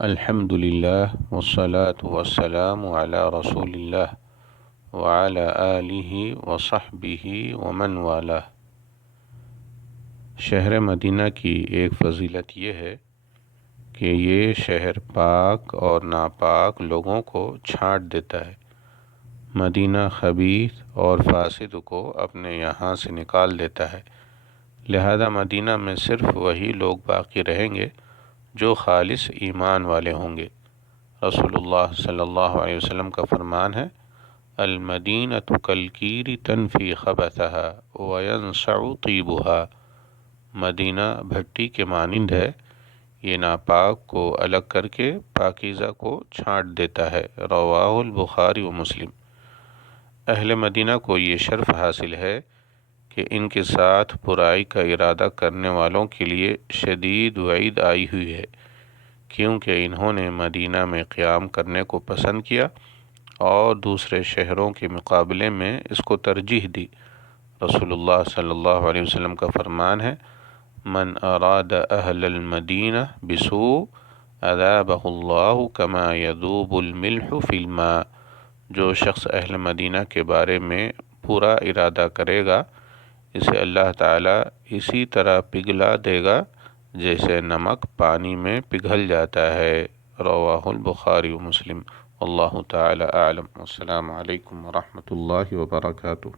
الحمد للہ والصلاة والسلام علی رسول اللہ وعلی آلہ وصحبہ ومن والہ۔ شہر مدینہ کی ایک فضیلت یہ ہے کہ یہ شہر پاک اور ناپاک لوگوں کو چھانٹ دیتا ہے۔ مدینہ خبیث اور فاسد کو اپنے یہاں سے نکال دیتا ہے، لہذا مدینہ میں صرف وہی لوگ باقی رہیں گے جو خالص ایمان والے ہوں گے۔ رسول اللہ صلی اللہ علیہ وسلم کا فرمان ہے، المدینۃ کالکیر تنفی خبثها وینصع طیبها۔ مدینہ بھٹی کے مانند ہے، یہ ناپاک کو الگ کر کے پاکیزہ کو چھانٹ دیتا ہے۔ رواہ البخاری و مسلم۔ اہل مدینہ کو یہ شرف حاصل ہے کہ ان کے ساتھ برائی کا ارادہ کرنے والوں کے لیے شدید وعید آئی ہوئی ہے، کیونکہ انہوں نے مدینہ میں قیام کرنے کو پسند کیا اور دوسرے شہروں کے مقابلے میں اس کو ترجیح دی۔ رسول اللہ صلی اللہ علیہ وسلم کا فرمان ہے، من اراد اہل المدینہ بسوء اذابہ اللہ کما یذوب الملح فی الماء۔ جو شخص اہل مدینہ کے بارے میں برا ارادہ کرے گا، اسے اللہ تعالیٰ اسی طرح پگھلا دے گا جیسے نمک پانی میں پگھل جاتا ہے۔ رواہ البخاری و مسلم۔ اللہ تعالیٰ اعلم۔ السلام علیکم ورحمۃ اللہ وبرکاتہ۔